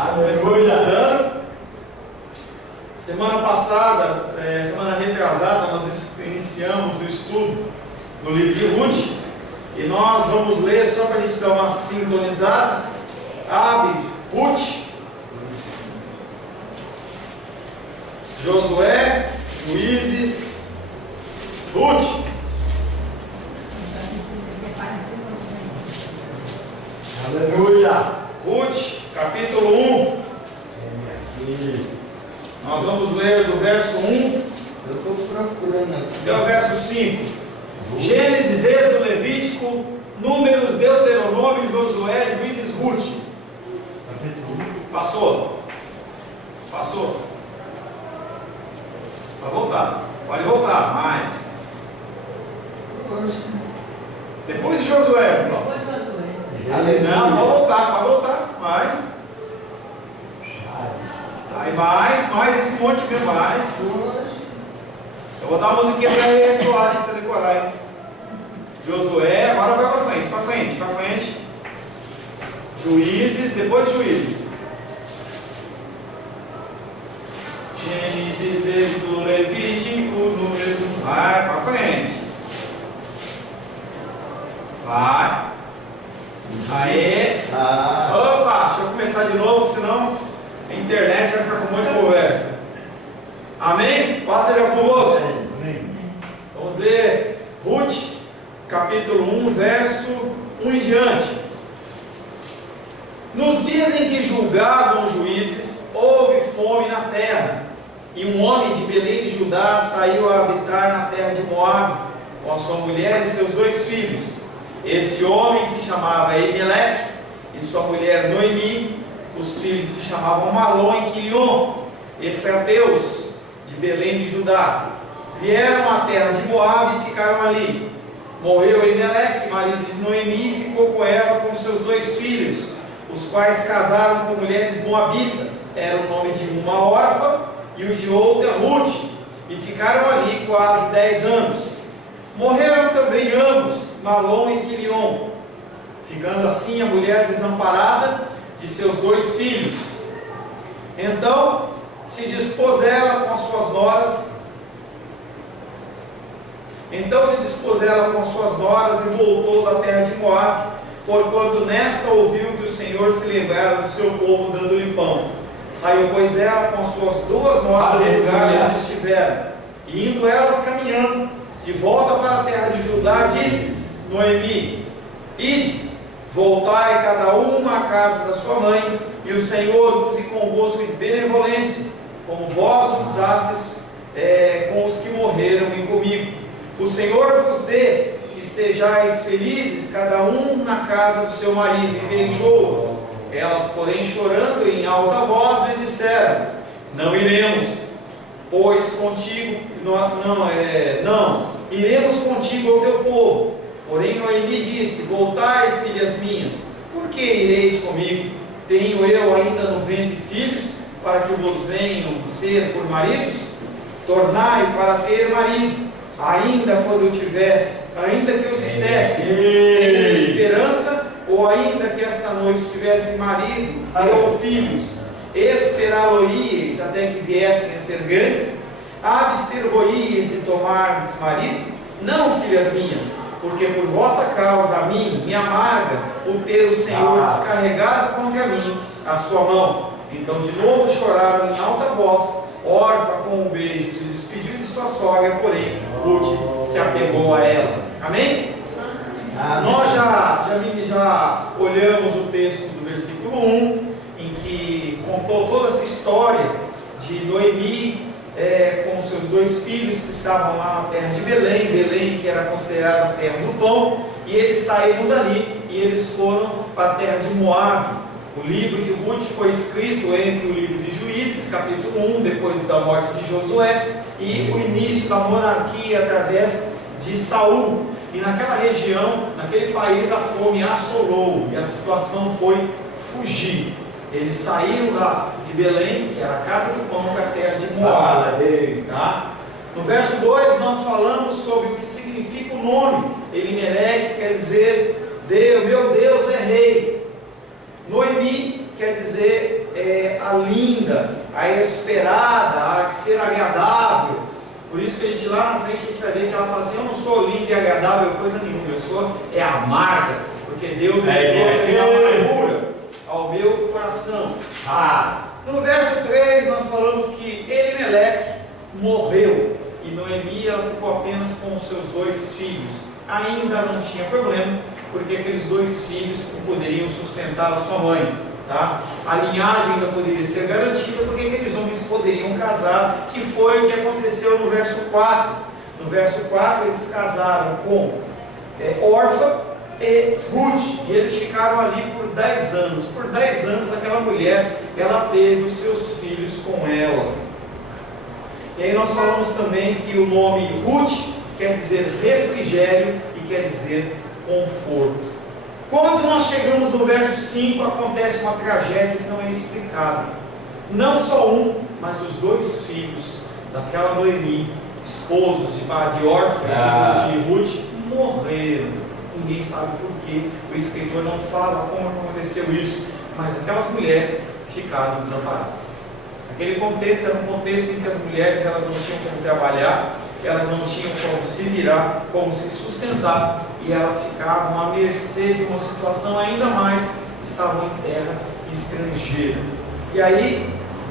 Estamos estudando. Semana passada, semana retrasada, nós iniciamos o estudo do livro de Ruth. E nós vamos ler, só para a gente dar uma sintonizada. Abre Ruth, Josué, Juízes, Ruth. Aleluia! Ruth, capítulo 1. Nós vamos ler do verso 1 Eu estou procurando aqui. até o verso 5. Gênesis, Êxodo, Levítico, Números, Deuteronômio, Josué, Juízes, Ruth. Passou? Passou? Vai voltar. Pode voltar, mais. Depois de Josué. Não, pode voltar, mais. Aí mais esse monte mesmo, mais. Eu vou dar uma musiquinha para ressoar, se você decorar, hein? Josué, agora vai para frente. Juízes, depois de Juízes. Gênesis, Êxodo, Levítico, Números. Vai para frente. Vai. Aê. Opa, deixa eu começar de novo, senão a internet vai ficar com um monte de conversa. Amém? Passa ele conosco. Vamos ler Ruth, capítulo 1, verso 1 em diante. Nos dias em que julgavam os juízes, houve fome na terra, e um homem de Belém de Judá saiu a habitar na terra de Moabe, com a sua mulher e seus 2 filhos. Esse homem se chamava Elimeleque, e sua mulher Noemi. Os filhos se chamavam Malom e Quilion, efrateus de Belém de Judá. Vieram à terra de Moabe e ficaram ali. Morreu Elimeleque, marido de Noemi, e ficou com ela com seus 2 filhos, os quais casaram com mulheres moabitas. Era o nome de uma órfã e o de outra Ruth, e ficaram ali quase 10 anos. Morreram também ambos, Malom e Quilion, ficando assim a mulher desamparada de seus 2 filhos. Então se dispôs ela com as suas noras. E voltou da terra de Moabe, porquanto nesta ouviu que o Senhor se lembrara do seu povo, dando-lhe pão. Saiu, pois, ela com as suas 2 noras do lugar onde estiveram, e indo elas caminhando de volta para a terra de Judá, disse-lhes Noemi: Ide, voltai cada uma à casa da sua mãe, e o Senhor use convosco de benevolência, como vós usastes com os que morreram e comigo. O Senhor vos dê que sejais felizes, cada um na casa do seu marido. E beijou-as. Elas, porém, chorando em alta voz, lhe disseram: Não iremos, pois contigo, iremos contigo ao teu povo. Porém Noemi disse: Voltai, filhas minhas, por que ireis comigo? Tenho eu ainda no ventre filhos, para que vos venham ser por maridos? Tornai para ter marido, ainda que eu dissesse, tenho esperança, ou ainda que esta noite tivesse marido ou filhos, esperá-lo-íeis até que viessem a ser grandes? Abster-vos-íeis de tomar-lhes marido? Não, filhas minhas, porque por vossa causa a mim me amarga o ter o Senhor descarregado contra mim a sua mão. Então de novo choraram em alta voz. Órfã, com um beijo, se despediu de sua sogra, porém Ruth se apegou a ela. Amém? Nós já olhamos o texto do versículo 1, em que contou toda essa história de Noemi com seus 2 filhos que estavam lá na terra de Belém, que era considerada a terra do pão, e eles saíram dali e eles foram para a terra de Moabe. O livro de Ruth foi escrito entre o livro de Juízes, capítulo 1, depois da morte de Josué, e o início da monarquia através de Saul. E naquela região, naquele país, a fome assolou e a situação foi fugir. Eles saíram lá de Belém, que era a casa do pão, para a terra de Moabe. Tá? No verso 2 nós falamos sobre o que significa o nome. Elimeleque quer dizer Deus, meu Deus é rei. Noemi quer dizer a linda, a esperada, a ser agradável. Por isso que a gente lá na frente a gente vai ver que ela fala assim: eu não sou linda e agradável coisa nenhuma, eu sou amarga, porque Deus me trouxe essa amargura ao meu coração. No verso 3 nós falamos que Elimeleque morreu e Noemi ela ficou apenas com os seus 2 filhos. Ainda não tinha problema, porque aqueles 2 filhos poderiam sustentar a sua mãe, tá? A linhagem ainda poderia ser garantida, porque aqueles homens poderiam casar, que foi o que aconteceu no verso 4. No verso 4 eles casaram com Orfa e Ruth, e eles ficaram ali por 10 anos. Por 10 anos aquela mulher, ela teve os seus filhos com ela. E aí nós falamos também que o nome Ruth quer dizer refrigério e quer dizer conforto. Quando nós chegamos no verso 5, acontece uma tragédia que não é explicada. Não só um, mas os 2 filhos daquela Noemi, esposos de Orfa e de Ruth, morreram. Ninguém sabe por quê, o escritor não fala como aconteceu isso, mas aquelas mulheres ficaram desamparadas. Aquele contexto era um contexto em que as mulheres elas não tinham como trabalhar, elas não tinham como se virar, como se sustentar, e elas ficavam à mercê de uma situação ainda mais, estavam em terra estrangeira. E aí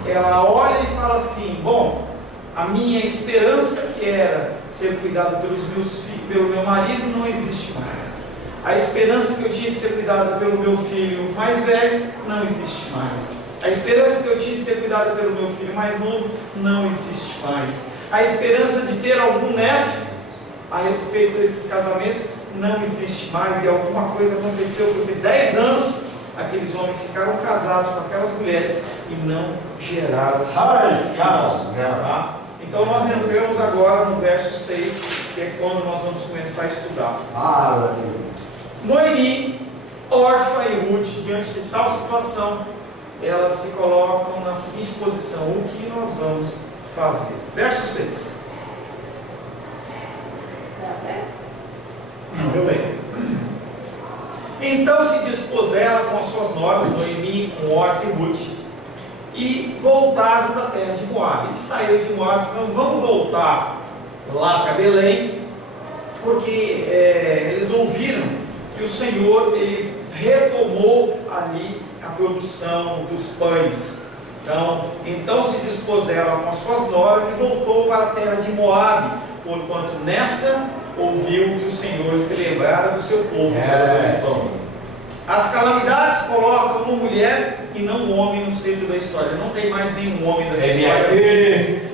ela olha e fala assim: bom, a minha esperança, que era ser cuidado pelos meus filhos, pelo meu marido, não existe mais. A esperança que eu tinha de ser cuidado pelo meu filho mais velho não existe mais. A esperança que eu tinha de ser cuidado pelo meu filho mais novo não existe mais. A esperança de ter algum neto a respeito desses casamentos não existe mais. E alguma coisa aconteceu, porque 10 anos aqueles homens ficaram casados com aquelas mulheres e não geraram filhos. Tá? Então nós entramos agora no verso 6, que é quando nós vamos começar a estudar. Noemi, Orfa e Ruth, diante de tal situação, elas se colocam na seguinte posição: o que nós vamos fazer? Verso 6. Não, eu leio. Então se dispôs ela com as suas noras, Noemi, com Orfa e Ruth, e voltaram da terra de Moabe. Eles saíram de Moabe e falaram: vamos voltar lá para Belém, porque eles ouviram que o Senhor ele retomou ali a produção dos pães. Então se dispôs ela com as suas noras e voltou para a terra de Moabe, porquanto nessa ouviu que o Senhor se lembrara do seu povo. As calamidades colocam uma mulher e não um homem no centro da história. Não tem mais nenhum homem dessa história.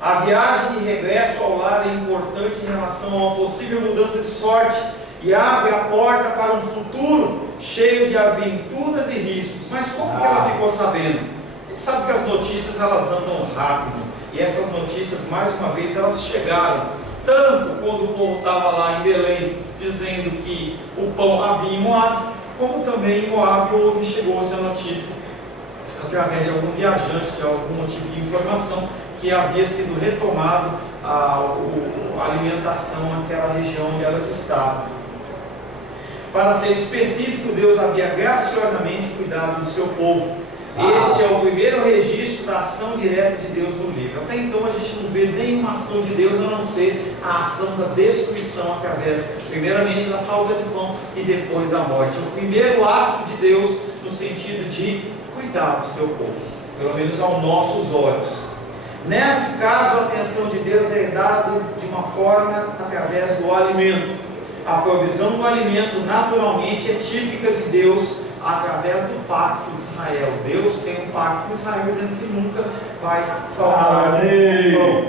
A viagem de regresso ao lar é importante em relação a uma possível mudança de sorte e abre a porta para um futuro cheio de aventuras e riscos. Mas como que ela ficou sabendo? A gente sabe que as notícias elas andam rápido, e essas notícias, mais uma vez, elas chegaram. Tanto quando o povo estava lá em Belém, dizendo que o pão havia em Moabe, como também em Moabe chegou-se a notícia, através de algum viajante, de algum tipo de informação, que havia sido retomado a alimentação naquela região onde elas estavam. Para ser específico, Deus havia graciosamente cuidado do seu povo. Este é o primeiro registro da ação direta de Deus no livro. Até então a gente não vê nenhuma ação de Deus, a não ser a ação da destruição através, primeiramente, da falta de pão e depois da morte. É o primeiro ato de Deus no sentido de cuidar do seu povo, pelo menos aos nossos olhos. Nesse caso, a atenção de Deus é dada de uma forma através do alimento. A provisão do alimento naturalmente é típica de Deus através do pacto de Israel. Deus tem um pacto com Israel dizendo que nunca vai faltar pão.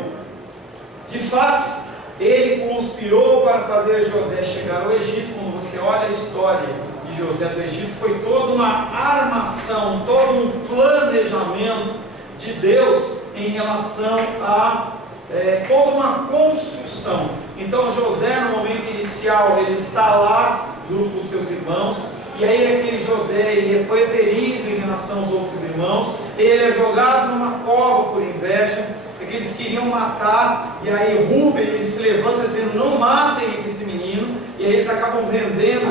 De fato, ele conspirou para fazer José chegar ao Egito. Quando você olha a história de José do Egito, foi toda uma armação, todo um planejamento de Deus em relação a toda uma construção. Então José, no momento inicial, ele está lá junto com seus irmãos, e aí aquele José, ele é preterido em relação aos outros irmãos, ele é jogado numa cova por inveja, porque eles queriam matar, e aí Rúben, ele se levanta dizendo: não matem esse menino, e aí eles acabam vendendo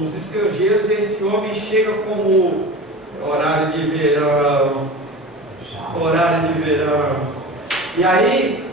uns estrangeiros, e esse homem chega como Horário de verão. Horário de verão. E aí,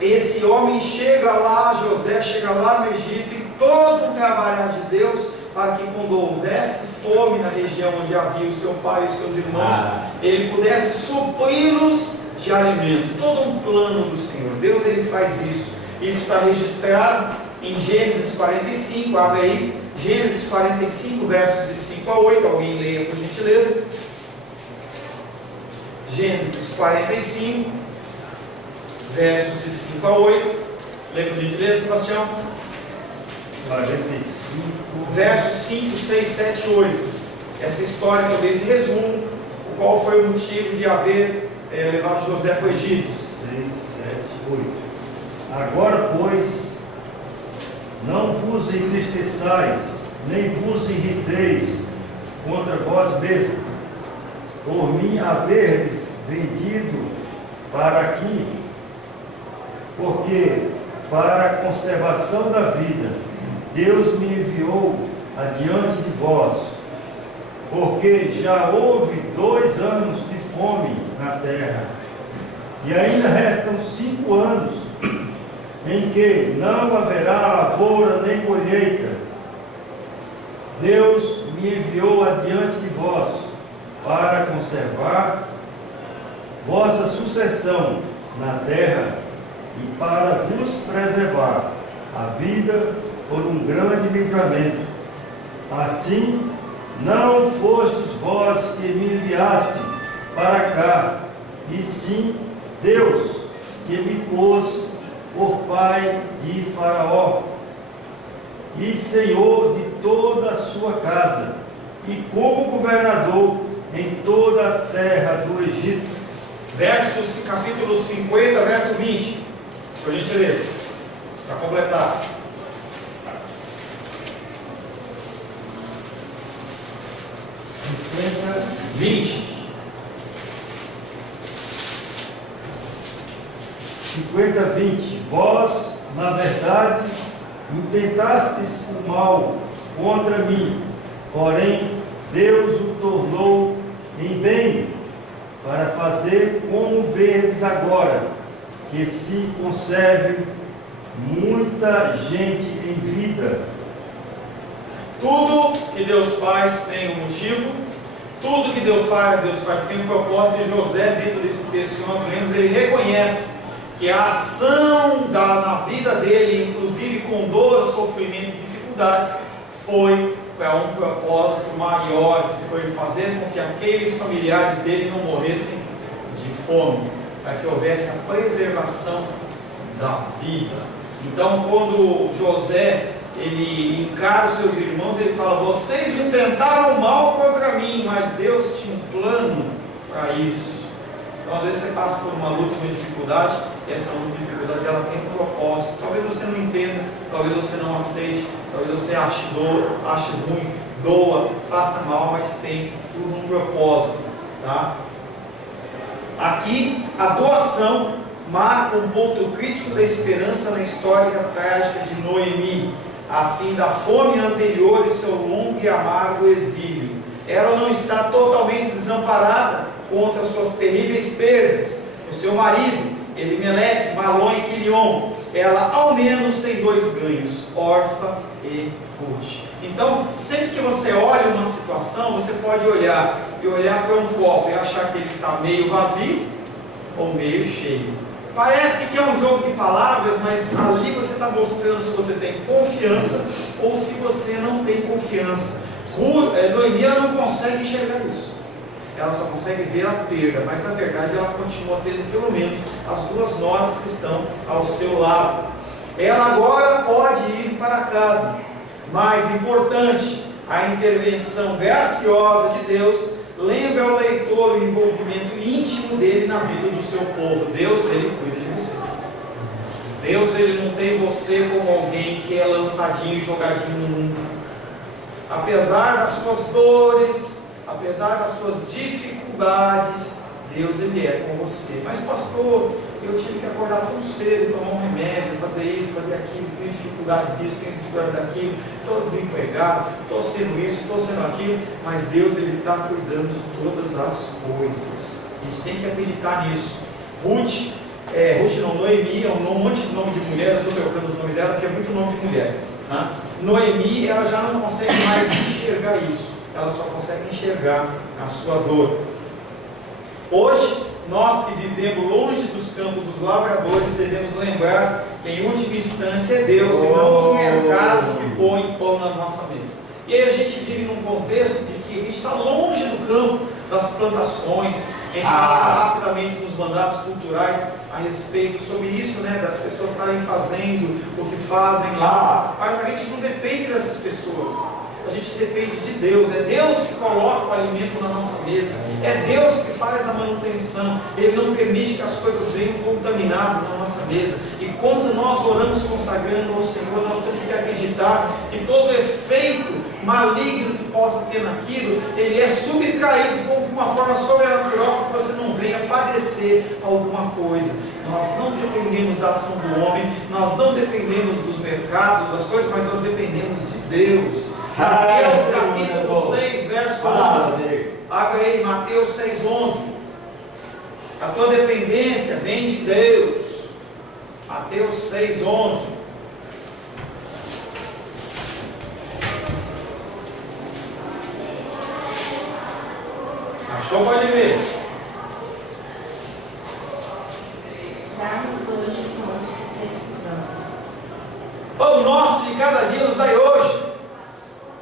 esse homem chega lá, José chega lá no Egito, e todo o trabalhar de Deus para que quando houvesse fome na região onde havia o seu pai e os seus irmãos, ele pudesse supri-los de alimento. Todo um plano do Senhor. Deus, ele faz isso. Isso está registrado em Gênesis 45, abre aí, Gênesis 45, versos de 5 a 8, alguém leia por gentileza. Gênesis 45, versos de 5 a 8, leia por gentileza, Sebastião. 45, versos 5, 6, 7, 8, essa história, desse resumo, o qual foi o motivo de haver levado José para o Egito. 6, 7, 8. Agora, pois, não vos entristeçais, nem vos irriteis contra vós mesmos, por mim haverdes vendido para aqui, porque para a conservação da vida Deus me enviou adiante de vós, porque já houve 2 anos de fome na terra, e ainda restam 5 anos em que não haverá lavoura nem colheita. Deus me enviou adiante de vós para conservar vossa sucessão na terra e para vos preservar a vida por um grande livramento. Assim, não fostes vós que me enviaste para cá, e sim Deus que me pôs por pai de Faraó e senhor de toda a sua casa, e como governador em toda a terra do Egito. Versos, capítulo 50, verso 20, por gentileza, para completar. 50, 20. Vós, na verdade, intentastes o mal contra mim, porém Deus o tornou em bem, para fazer como verdes agora, que se conserve muita gente em vida. Tudo que Deus faz tem um motivo, tudo que Deus faz tem um propósito. E José, dentro desse texto que nós lemos, ele reconhece que a ação na vida dele, inclusive com dor, sofrimento e dificuldades, foi para um propósito maior, que foi fazer com que aqueles familiares dele não morressem de fome, para que houvesse a preservação da vida. Então, quando José ele encara os seus irmãos, ele fala: vocês intentaram mal contra mim, mas Deus tinha um plano para isso. Então, às vezes você passa por uma luta, uma dificuldade, e essa luta e dificuldade ela tem um propósito. Talvez você não entenda, talvez você não aceite, talvez você ache ruim, doa, faça mal, mas tem tudo um propósito, tá? Aqui, a doação marca um ponto crítico da esperança na história trágica de Noemi, a fim da fome anterior e seu longo e amargo exílio. Ela não está totalmente desamparada contra suas terríveis perdas. O seu marido, Elimeleque, Malom e Quilion, ela ao menos tem 2 ganhos, Orfa e Ruth. Então, sempre que você olha uma situação, você pode olhar para um copo e achar que ele está meio vazio ou meio cheio. Parece que é um jogo de palavras, mas ali você está mostrando se você tem confiança ou se você não tem confiança. Noemi não consegue enxergar isso. Ela só consegue ver a perda, mas na verdade ela continua tendo pelo menos as 2 noras que estão ao seu lado. Ela agora pode ir para casa. Mais importante, a intervenção graciosa de Deus lembra ao leitor o envolvimento íntimo dele na vida do seu povo. Deus, ele cuida de você. Deus, ele não tem você como alguém que é lançadinho e jogadinho no mundo. Apesar das suas dores, apesar das suas dificuldades, Deus, ele é com você. Mas pastor, eu tive que acordar tão cedo, tomar um remédio, fazer isso, fazer aquilo, tenho dificuldade disso, tenho dificuldade daquilo, estou desempregado, estou sendo isso, estou sendo aquilo, mas Deus, Ele está cuidando de todas as coisas. A gente tem que acreditar nisso. Noemi, é um monte de nome de mulher, eu estou trocando os nomes dela, porque é muito nome de mulher. Né? Noemi, ela já não consegue mais enxergar isso, ela só consegue enxergar a sua dor. Hoje, nós que vivemos longe dos campos dos lavradores, devemos lembrar que em última instância é Deus e não os mercados que põem pão na nossa mesa. E aí a gente vive num contexto de que a gente está longe do campo das plantações. A gente fala rapidamente nos mandatos culturais a respeito sobre isso, né, das pessoas estarem fazendo o que fazem lá, mas a gente não depende dessas pessoas, a gente depende de Deus. É Deus que coloca o alimento na nossa mesa, é Deus que faz a manutenção, Ele não permite que as coisas venham contaminadas na nossa mesa. E quando nós oramos consagrando ao Senhor, nós temos que acreditar que todo efeito maligno que possa ter naquilo, ele é subtraído de uma forma sobrenatural, para que você não venha padecer alguma coisa. Nós não dependemos da ação do homem, nós não dependemos dos mercados, das coisas, mas nós dependemos de Deus. Mateus capítulo 6, verso 11. Abre aí, Mateus 6, 11. A tua dependência vem de Deus. Mateus 6, 11. Achou? Pode ver. Dá-nos hoje o pão que precisamos. Pão nosso de cada dia nos dai hoje.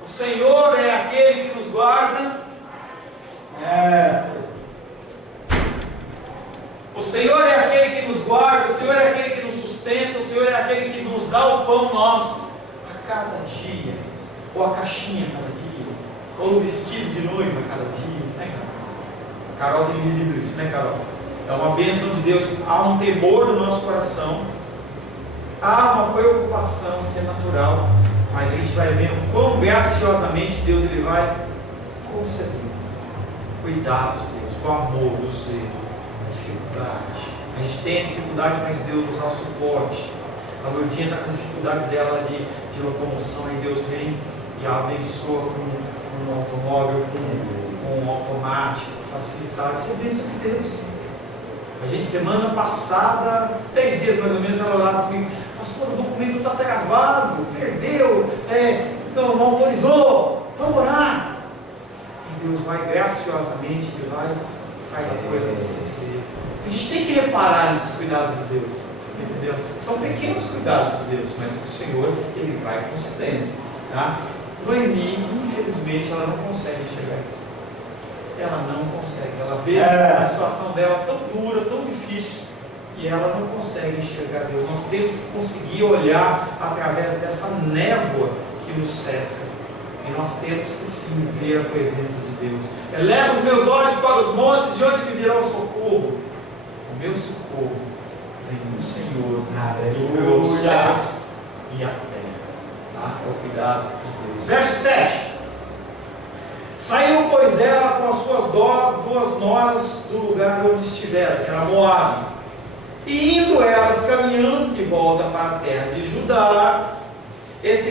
O Senhor é aquele que nos guarda. O Senhor é aquele que nos guarda. O Senhor é aquele que nos sustenta. O Senhor é aquele que nos dá o pão nosso a cada dia. Ou a caixinha a cada dia. Ou o vestido de noiva a cada dia. Né, Carol tem vivido isso, né, Carol? É uma bênção de Deus. Há um temor no nosso coração, há uma preocupação, isso é natural, mas a gente vai vendo quão graciosamente Deus ele vai concedendo cuidados de Deus, o amor, o zelo, a dificuldade. A gente tem a dificuldade, mas Deus nos dá suporte. A Lourdinha está com dificuldade dela de locomoção, e Deus vem e a abençoa com um automóvel, com um automático, facilitado. Isso é bênção de Deus. A gente, semana passada, 10 dias mais ou menos, ela orava comigo: pastor, o documento está travado, perdeu, então não autorizou, vamos orar. E Deus vai graciosamente, Ele vai e faz a coisa acontecer. A gente tem que reparar nesses cuidados de Deus, entendeu? São pequenos cuidados de Deus, mas o Senhor, Ele vai concedendo, tá? Noemi, infelizmente, ela não consegue enxergar isso. Ela não consegue, ela vê a situação dela tão dura, tão difícil, e ela não consegue enxergar Deus. Nós temos que conseguir olhar através dessa névoa que nos cerca, e nós temos que sim ver a presença de Deus. Eleva os meus olhos para os montes, de onde me virá o socorro? O meu socorro vem do Senhor, que criou os céus e a terra. Tá? É o cuidado de Deus. Verso 7. Saiu, pois, ela com as suas duas noras do lugar onde estiveram, que era Moabe, e indo elas caminhando de volta para a terra de Judá. Esse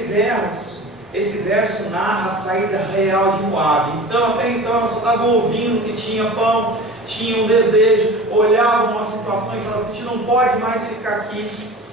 verso narra a saída real de Moabe. Então, até então, elas só estavam ouvindo que tinha pão, tinha um desejo, olhavam uma situação e falavam: a gente não pode mais ficar aqui.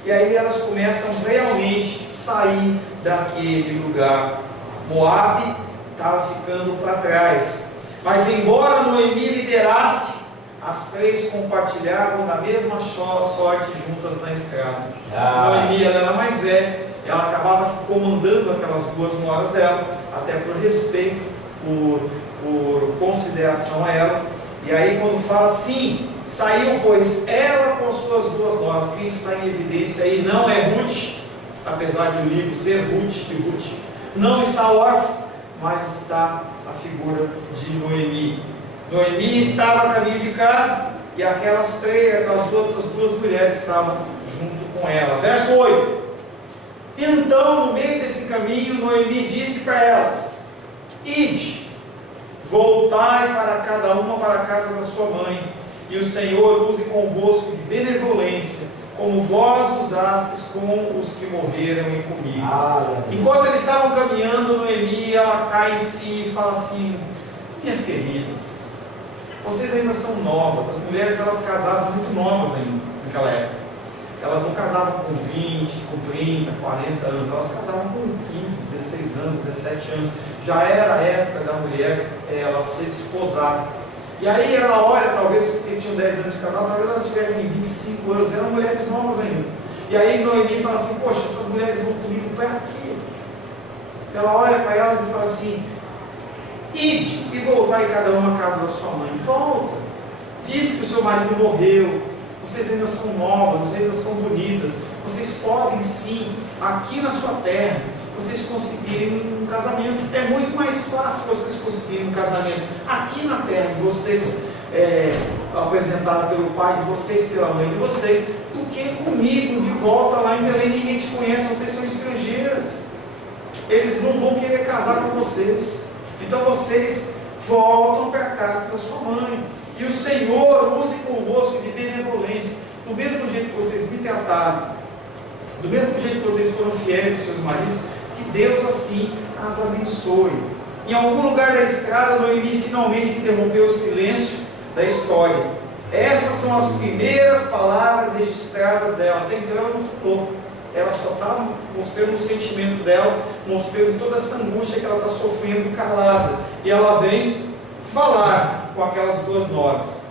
E aí elas começam realmente a sair daquele lugar. Moabe estava ficando para trás, mas embora Noemi liderasse, as três compartilhavam da mesma sorte juntas na estrada. Noemi, ela era mais velha, ela acabava comandando aquelas duas noras dela, até por respeito, por consideração a ela. E aí quando fala assim, saiu, pois, ela com as suas duas noras, quem está em evidência aí não é Ruth, apesar de o livro ser Ruth, que Ruth não está órfã, mas está a figura de Noemi. Noemi estava a caminho de casa, e aquelas outras duas mulheres estavam junto com ela. Verso 8. Então, no meio desse caminho, Noemi disse para elas: ide, voltai para cada uma para a casa da sua mãe, e o Senhor use convosco de benevolência benevolência, como vós usastes com os que morreram e comigo. Aleluia. Enquanto eles estavam caminhando, Noemi, ela cai em si e fala assim: minhas queridas, vocês ainda são novas. As mulheres, elas casavam muito novas ainda, naquela época. Elas não casavam com 20, com 30, 40 anos, elas casavam com 15, 16 anos, 17 anos. Já era a época da mulher ela ser desposada. E aí ela olha, talvez porque tinham 10 anos de casal, talvez elas tivessem 25 anos, eram mulheres novas ainda. E aí Noemi fala assim: poxa, essas mulheres vão comigo para quê? Ela olha para elas e fala assim: ide e voltai cada uma à casa da sua mãe. Volta. Diz que o seu marido morreu. Vocês ainda são novas, vocês ainda são bonitas. Vocês podem sim, aqui na sua terra, vocês conseguirem um casamento. É muito mais fácil vocês conseguirem um casamento aqui na terra de vocês, apresentado pelo pai de vocês, pela mãe de vocês, do que comigo, de volta lá em Belém. Ninguém te conhece, vocês são estrangeiras. Eles não vão querer casar com vocês. Então vocês voltam para a casa da sua mãe. E o Senhor use convosco de benevolência. Do mesmo jeito que vocês me trataram, do mesmo jeito que vocês foram fiéis aos seus maridos, que Deus assim as abençoe. Em algum lugar da estrada, Noemi finalmente interrompeu o silêncio da história. Essas são as primeiras palavras registradas dela. Até então ela não falou. Ela só está mostrando o sentimento dela, mostrando toda essa angústia que ela está sofrendo calada. E ela vem falar com aquelas duas noras.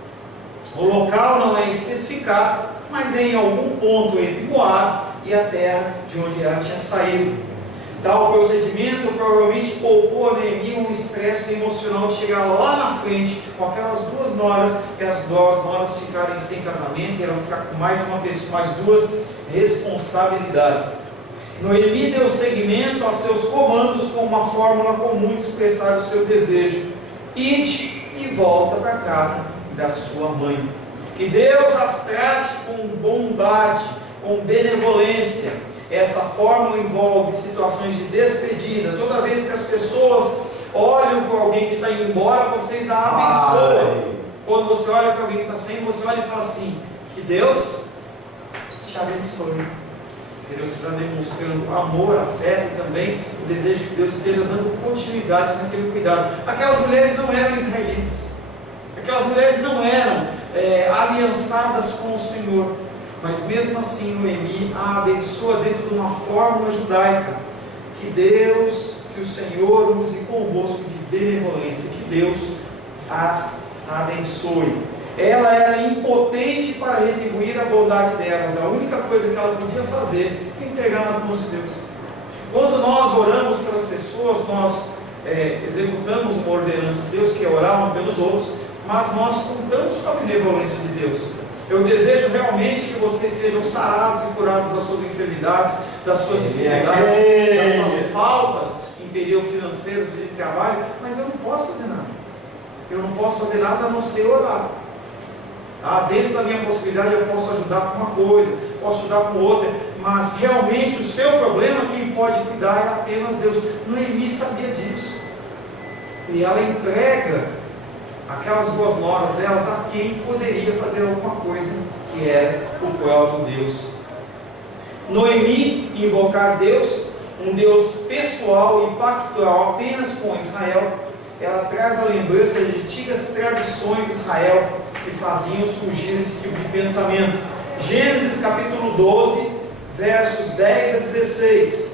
O local não é especificado, mas é em algum ponto entre Moabe e a terra de onde ela tinha saído. Tal procedimento provavelmente poupou a Noemi um estresse emocional de chegar lá na frente com aquelas duas noras, e as duas noras ficarem sem casamento e ela ficar com mais uma pessoa, mais duas responsabilidades. Noemi deu seguimento a seus comandos com uma fórmula comum de expressar o seu desejo: ide e volta para a casa da sua mãe. Que Deus as trate com bondade, com benevolência. Essa fórmula envolve situações de despedida. Toda vez que as pessoas olham para alguém que está indo embora, vocês a abençoam. Quando você olha para alguém que está saindo, você olha e fala assim: que Deus te abençoe. Que Deus está demonstrando amor, afeto também, o desejo que Deus esteja dando continuidade naquele cuidado. Aquelas mulheres não eram israelitas, aquelas mulheres não eram aliançadas com o Senhor, mas mesmo assim Noemi a abençoa dentro de uma fórmula judaica. Que Deus, que o Senhor use convosco de benevolência, que Deus as abençoe. Ela era impotente para retribuir a bondade delas. A única coisa que ela podia fazer é entregar nas mãos de Deus. Quando nós oramos pelas pessoas, nós executamos uma ordenança de Deus, que é orar uns pelos outros, mas nós contamos com a benevolência de Deus. Eu desejo realmente que vocês sejam sarados e curados das suas enfermidades, das suas dificuldades, das suas faltas em período financeiro de trabalho, mas eu não posso fazer nada. Eu não posso fazer nada a não ser orar. Dentro da minha possibilidade eu posso ajudar com uma coisa, posso ajudar com outra, mas realmente o seu problema, quem pode cuidar é apenas Deus. Noemi sabia disso, e ela entrega aquelas duas noras delas a quem poderia fazer alguma coisa, que era o próprio Deus. Noemi invocar Deus, um Deus pessoal e pactual apenas com Israel, ela traz a lembrança de antigas tradições de Israel que faziam surgir esse tipo de pensamento. Gênesis capítulo 12, versos 10 a 16.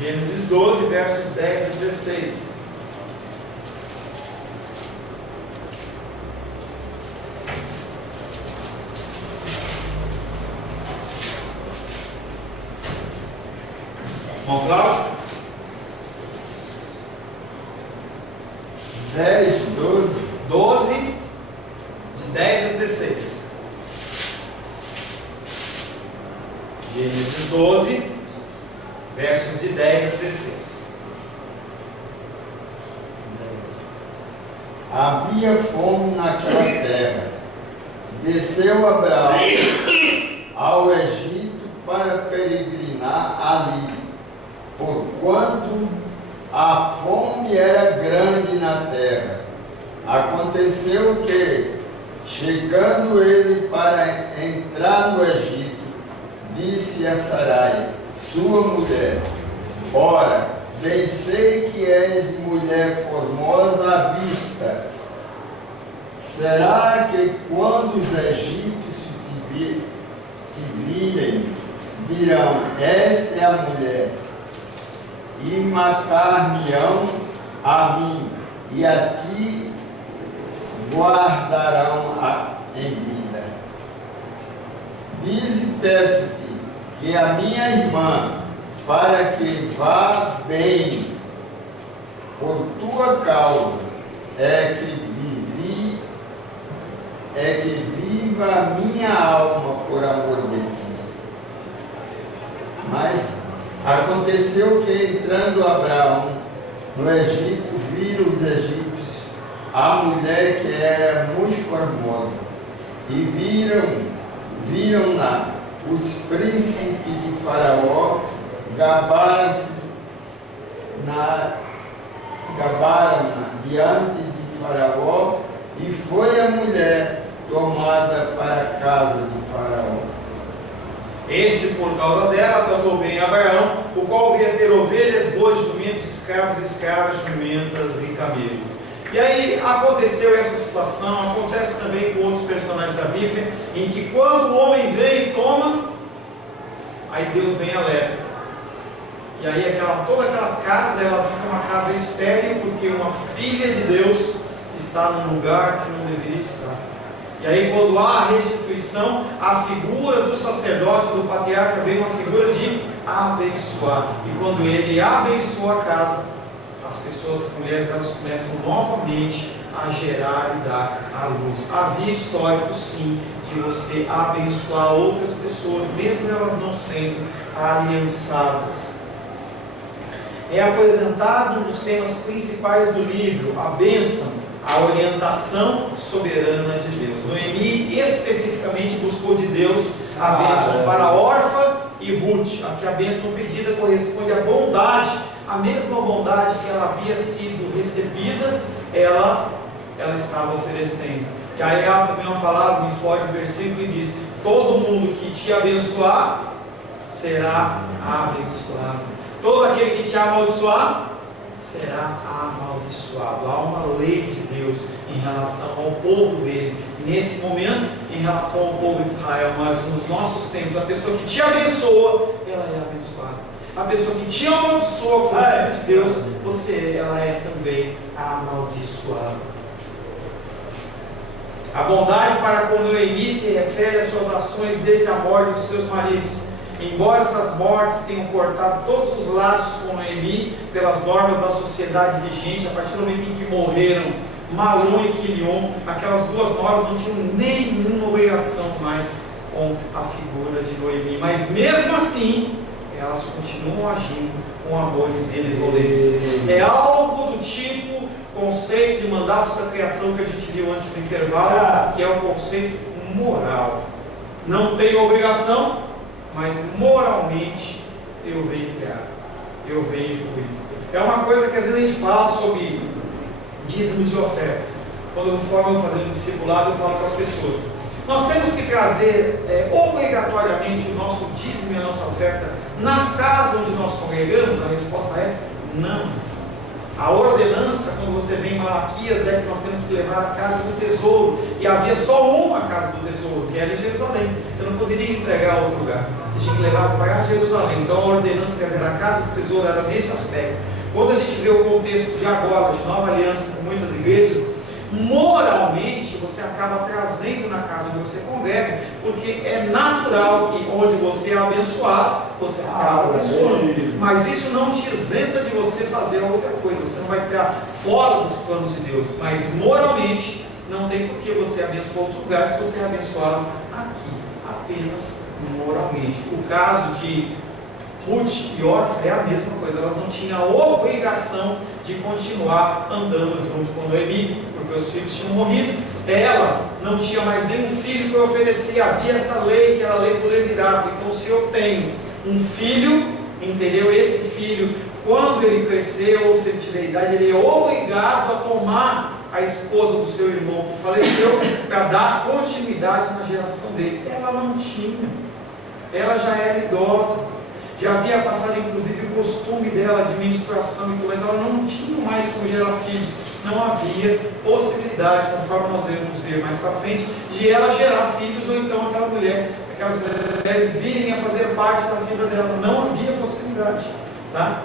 Gênesis 12, versos 10 a 16. Irmão Cláudio? 10, 12, de 10 a 16. Gênesis 12, versos de 10 a 16. Havia fome naquela terra. Desceu Abraão ao Egito para peregrinar ali, porquanto a fome era grande na terra. Aconteceu que, Chegando ele para entrar no Egito, disse a Sarai, sua mulher: ora, bem sei que és mulher formosa à vista. Será que quando os egípcios te virem, dirão: esta é a mulher, e matar-me-ão a mim, e a ti guardarão em vida? Dize, peço-te, que a minha irmã, para que vá bem por tua causa, é que viva a minha alma por amor de ti. Mas aconteceu que, entrando Abraão no Egito, viram os egípcios a mulher que era muito formosa, e viram-na os príncipes de Faraó, gabaram-na diante de Faraó, e foi a mulher tomada para a casa de Faraó. Este, por causa dela, tratou bem Abraão, o qual vinha ter ovelhas, bois, jumentos, escravos, escravas, jumentas e camelos. E aí aconteceu essa situação, acontece também com outros personagens da Bíblia, em que quando o homem vem e toma, aí Deus vem e alerta. E aí toda aquela casa, ela fica uma casa estéril, porque uma filha de Deus está num lugar que não deveria estar. E aí quando há a restituição, a figura do sacerdote, do patriarca, vem uma figura de abençoar. E quando ele abençoa a casa, as pessoas, as mulheres, elas começam novamente a gerar e dar à luz. Havia histórico, sim, de você abençoar outras pessoas, mesmo elas não sendo aliançadas. É apresentado um dos temas principais do livro, a bênção, a orientação soberana de Deus. Noemi especificamente buscou de Deus a bênção para Orfa e Ruth. Aqui a bênção pedida corresponde à bondade, a mesma bondade que ela havia sido recebida, ela estava oferecendo. E aí há também uma palavra que foge do versículo e diz: todo mundo que te abençoar será abençoado. Todo aquele que te amaldiçoar será amaldiçoado. Há uma lei de Deus em relação ao povo dele, nesse momento em relação ao povo de Israel, mas nos nossos tempos, a pessoa que te abençoa, ela é abençoada. A pessoa que te amaldiçoa com o filho de Deus, ela é também amaldiçoada. A bondade para com Noemi se refere às suas ações desde a morte dos seus maridos. Embora essas mortes tenham cortado todos os laços com Noemi, pelas normas da sociedade vigente, a partir do momento em que morreram Malom e Quilion, aquelas duas novas não tinham nenhuma obrigação mais com a figura de Noemi. Mas mesmo assim, elas continuam agindo com amor e benevolência. É algo do tipo conceito de mandatos da criação que a gente viu antes do intervalo, que é o conceito moral. Não tenho obrigação, mas moralmente eu venho dar, eu venho incluir. É uma coisa que às vezes a gente fala sobre dízimos e ofertas. Quando eu formo fazendo discipulado, eu falo com as pessoas: nós temos que trazer obrigatoriamente o nosso dízimo e a nossa oferta na casa onde nós congregamos? A resposta é não. A ordenança, quando você vem em Malaquias, é que nós temos que levar a casa do tesouro. E havia só uma casa do tesouro, que era em Jerusalém. Você não poderia entregar a outro lugar. Você tinha que levar para Jerusalém. Então a ordenança, quer dizer, a casa do tesouro era nesse aspecto. Quando a gente vê o contexto de agora, de nova aliança com muitas igrejas, moralmente você acaba trazendo na casa onde você congrega, porque é natural que onde você é abençoado, você acaba abençoando. Mas isso não te isenta de você fazer outra coisa. Você não vai estar fora dos planos de Deus. Mas moralmente não tem por que você abençoar outro lugar se você é abençoado aqui, apenas moralmente. O caso de Ruth e Orfa é a mesma coisa. Elas não tinham a obrigação de continuar andando junto com Noemi, porque os filhos tinham morrido. Ela não tinha mais nenhum filho para oferecer. Havia essa lei, que era a lei do levirato. Então, se eu tenho um filho, entendeu? Esse filho, quando ele crescer, ou se ele tiver idade, ele é obrigado a tomar a esposa do seu irmão que faleceu para dar continuidade na geração dele. Ela não tinha. Ela já era idosa. Já havia passado inclusive o costume dela de menstruação e tudo, mas ela não tinha mais como gerar filhos. Não havia possibilidade, conforme nós vamos ver mais para frente, de ela gerar filhos, ou então aquelas mulheres virem a fazer parte da vida dela. Não havia possibilidade. Tá?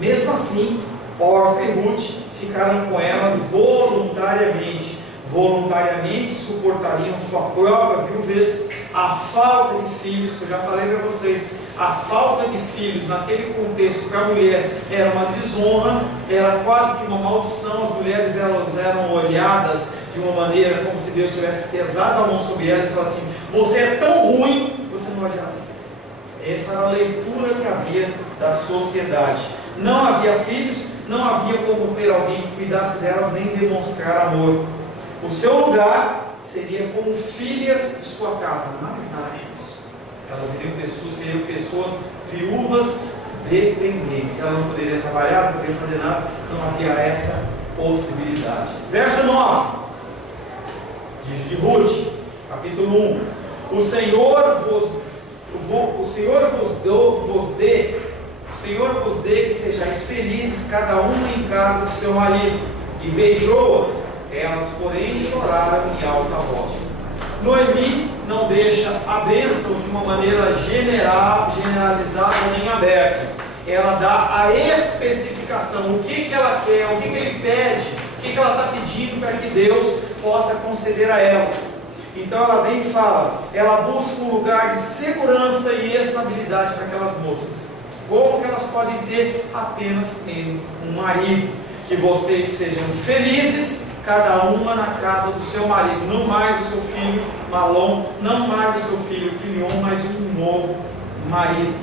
Mesmo assim, Orfa e Ruth ficaram com elas voluntariamente. Voluntariamente suportariam sua própria viuvez, a falta de filhos, que eu já falei para vocês. A falta de filhos naquele contexto para a mulher era uma desonra, era quase que uma maldição. As mulheres elas eram olhadas de uma maneira como se Deus tivesse pesado a mão sobre elas e falado assim: você é tão ruim que você não vai gerar filhos. Essa era a leitura que havia da sociedade. Não havia filhos, não havia como ter alguém que cuidasse delas nem demonstrar amor. O seu lugar seria como filhas de sua casa, mais nada disso. Elas seriam pessoas viúvas dependentes. Ela não poderia trabalhar, não poderia fazer nada, não havia essa possibilidade. Verso 9 de Ruth, capítulo 1. O Senhor vos dê que sejais felizes, cada uma em casa do seu marido. E beijou-as, elas porém choraram em alta voz. Noemi não deixa a bênção de uma maneira generalizada nem aberta. Ela dá a especificação, o que ela quer, o que ele pede, o que ela está pedindo para que Deus possa conceder a elas. Então ela vem e fala, ela busca um lugar de segurança e estabilidade para aquelas moças. Como que elas podem ter? Apenas tendo um marido. Que vocês sejam felizes, cada uma na casa do seu marido. Não mais o seu filho Malom, não mais o seu filho Quilion, mas um novo marido.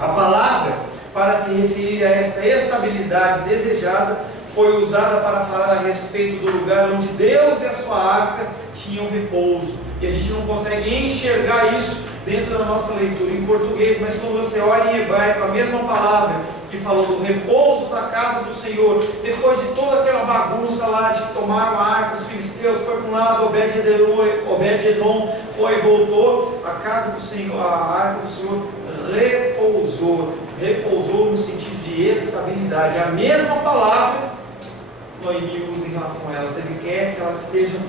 A palavra, para se referir a esta estabilidade desejada, foi usada para falar a respeito do lugar onde Deus e a sua arca tinham repouso. E a gente não consegue enxergar isso dentro da nossa leitura em português, mas quando você olha em hebraico, a mesma palavra que falou do repouso da casa do Senhor, depois de toda aquela bagunça lá de que tomaram a arca, os filisteus, foi para um lado, Obed-edom foi e voltou, a casa do Senhor, a arca do Senhor repousou no sentido de estabilidade. A mesma palavra Noemi usa em relação a elas. Ele quer que elas estejam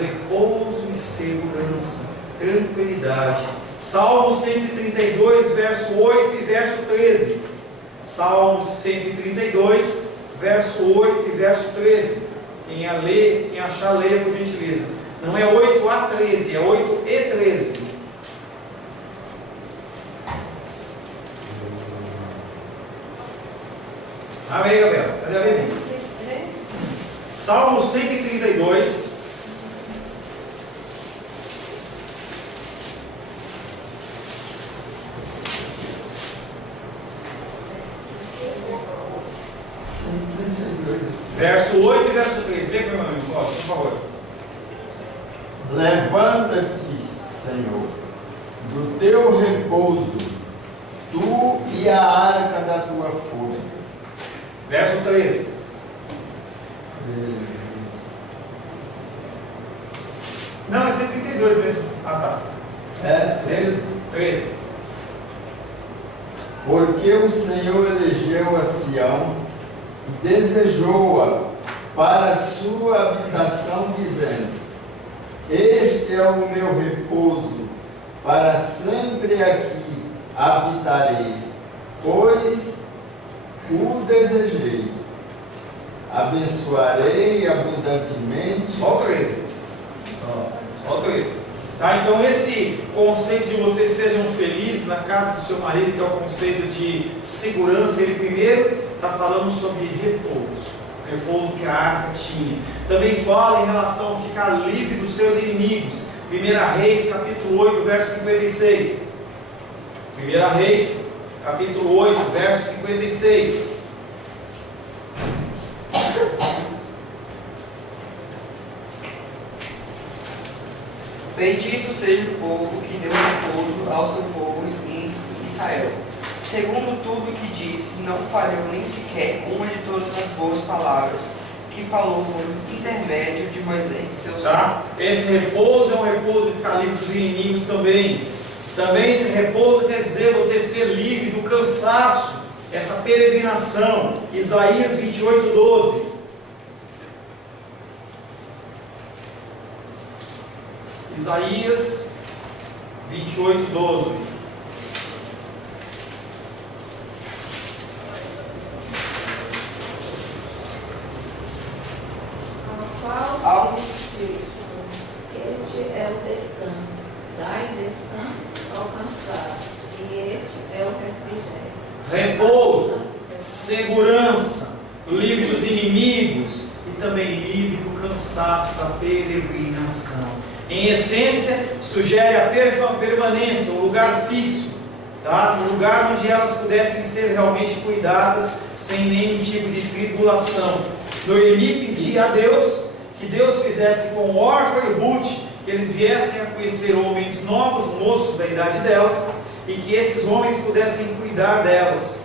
repouso e segurança, tranquilidade. Salmo 132, verso 8 e verso 13. Salmo 132, verso 8 e verso 13. Quem achar, leia por gentileza. Não é 8 a 13, é 8 e 13. Amém, Gabriel? Cadê a Bíblia? Salmo 132. Verso 8 e verso 13. Lê para o meu amigo, por favor. Levanta-te, Senhor, do teu repouso, tu e a arca da tua força. Verso 13. Não, é 132 mesmo. Ah, tá. É 13. 13. Porque o Senhor elegeu a Sião e desejou-a para a sua habitação, dizendo: este é o meu repouso, para sempre aqui habitarei, pois o desejei. Abençoarei abundantemente. Só 13. Só 13. Tá? Então esse conceito de vocês sejam felizes na casa do seu marido, que é o conceito de segurança, ele primeiro está falando sobre repouso. O repouso que a arca tinha. Também fala em relação a ficar livre dos seus inimigos. 1 Reis, capítulo 8, verso 56. 1 Reis, capítulo 8, verso 56. Bendito seja o povo que deu repouso ao seu povo em Israel. Segundo tudo que disse, não falhou nem sequer uma de todas as boas palavras que que falou por intermédio de Moisés, seu servo. Tá? Esse repouso é um repouso de ficar livre dos inimigos também. Também esse repouso quer dizer você ser livre do cansaço, essa peregrinação. Isaías 28, 12. Isaías 28, 12. Este é o descanso, dai descanso ao cansado, e este é o refrigério. Repouso, segurança, livre dos inimigos e também livre do cansaço da peregrinação. Em essência, sugere a permanência, um lugar fixo, tá? Um lugar onde elas pudessem ser realmente cuidadas sem nenhum tipo de tribulação. Noemi pedia a Deus que Deus fizesse com Orfa e Ruth, que eles viessem a conhecer homens novos, moços da idade delas, e que esses homens pudessem cuidar delas.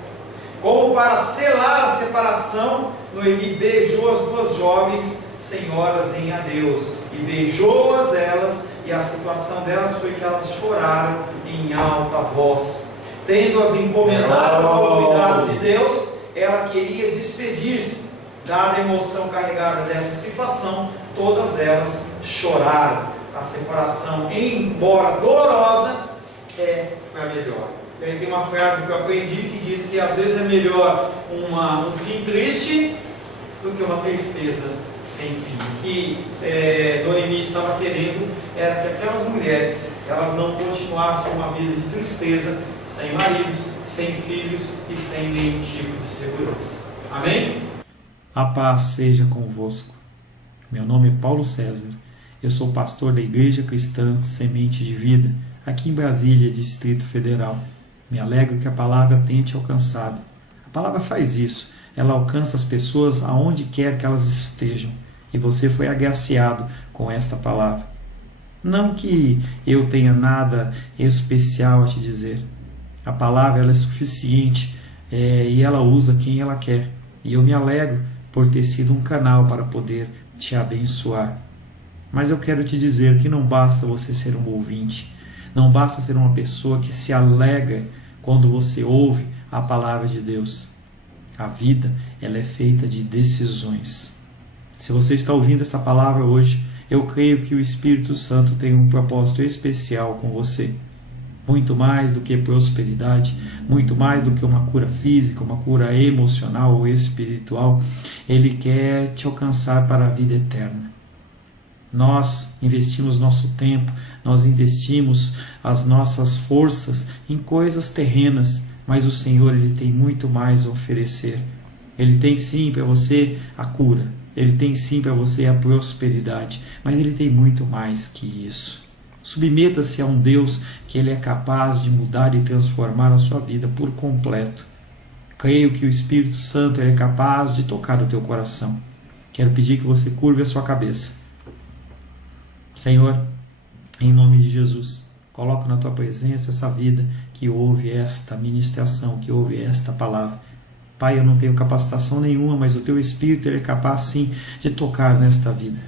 Como para selar a separação, Noemi beijou as duas jovens senhoras em adeus, e beijou-as elas, e a situação delas foi que elas choraram em alta voz. Tendo-as encomendadas ao cuidado de Deus, ela queria despedir-se. Dada a emoção carregada dessa situação, todas elas choraram. A separação, embora dolorosa, foi a melhor. E aí tem uma frase que eu aprendi que diz que às vezes é melhor um fim triste do que uma tristeza sem fim. O que Noemi estava querendo era que aquelas mulheres, elas não continuassem uma vida de tristeza, sem maridos, sem filhos e sem nenhum tipo de segurança. Amém? A paz seja convosco. Meu nome é Paulo César. Eu sou pastor da Igreja Cristã Semente de Vida, aqui em Brasília, Distrito Federal. Me alegro que a palavra tenha te alcançado. A palavra faz isso. Ela alcança as pessoas aonde quer que elas estejam. E você foi agraciado com esta palavra. Não que eu tenha nada especial a te dizer. A palavra ela é suficiente e ela usa quem ela quer. E eu me alegro por ter sido um canal para poder te abençoar. Mas eu quero te dizer que não basta você ser um ouvinte, não basta ser uma pessoa que se alegra quando você ouve a palavra de Deus. A vida, ela é feita de decisões. Se você está ouvindo esta palavra hoje, eu creio que o Espírito Santo tem um propósito especial com você. Muito mais do que prosperidade, muito mais do que uma cura física, uma cura emocional ou espiritual, Ele quer te alcançar para a vida eterna. Nós investimos nosso tempo, nós investimos as nossas forças em coisas terrenas, mas o Senhor Ele tem muito mais a oferecer. Ele tem sim para você a cura, Ele tem sim para você a prosperidade, mas Ele tem muito mais que isso. Submeta-se a um Deus que Ele é capaz de mudar e transformar a sua vida por completo. Creio que o Espírito Santo é capaz de tocar o teu coração. Quero pedir que você curve a sua cabeça. Senhor, em nome de Jesus, coloco na tua presença essa vida que ouve esta ministração, que ouve esta palavra. Pai, eu não tenho capacitação nenhuma, mas o teu Espírito ele é capaz sim de tocar nesta vida,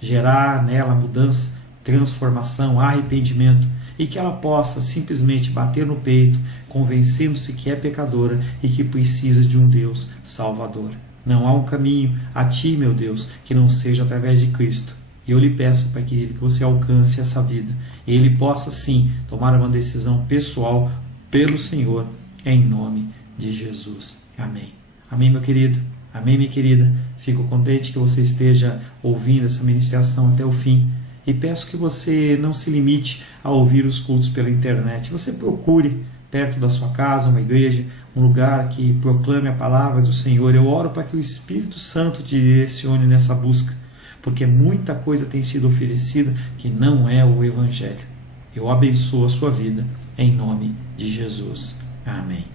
gerar nela mudança, transformação, arrependimento, e que ela possa simplesmente bater no peito, convencendo-se que é pecadora e que precisa de um Deus salvador. Não há um caminho a ti, meu Deus, que não seja através de Cristo. E eu lhe peço, Pai querido, que você alcance essa vida e ele possa sim tomar uma decisão pessoal pelo Senhor, em nome de Jesus. Amém. Amém, meu querido. Amém, minha querida. Fico contente que você esteja ouvindo essa ministração até o fim. E peço que você não se limite a ouvir os cultos pela internet. Você procure perto da sua casa uma igreja, um lugar que proclame a palavra do Senhor. Eu oro para que o Espírito Santo te direcione nessa busca, porque muita coisa tem sido oferecida que não é o Evangelho. Eu abençoo a sua vida em nome de Jesus. Amém.